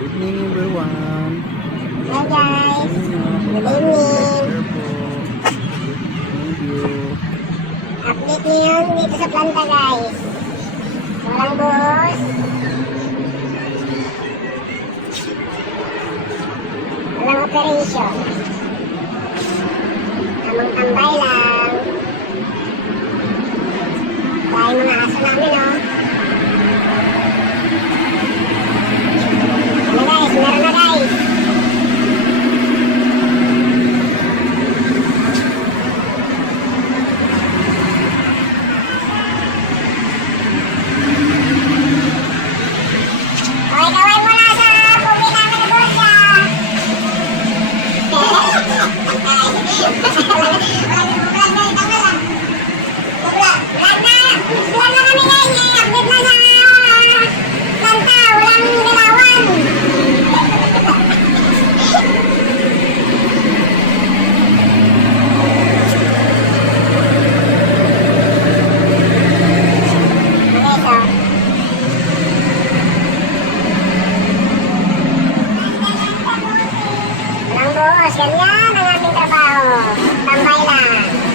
Good evening everyone. Hi guys. Good evening. Thank you. Update ngayon dito sa planta guys. Walang buhos. Walang operation. Tamang tambay lang. Dahil mga aso namin oh. Ano guys, meron na guys. Gawin mo na sa puwi namin ni Borja. Vlog na kami guys. Update na sa planta. Walang dilawan. Walang buhos, ganyan ang aming trabaho. Tambay lang.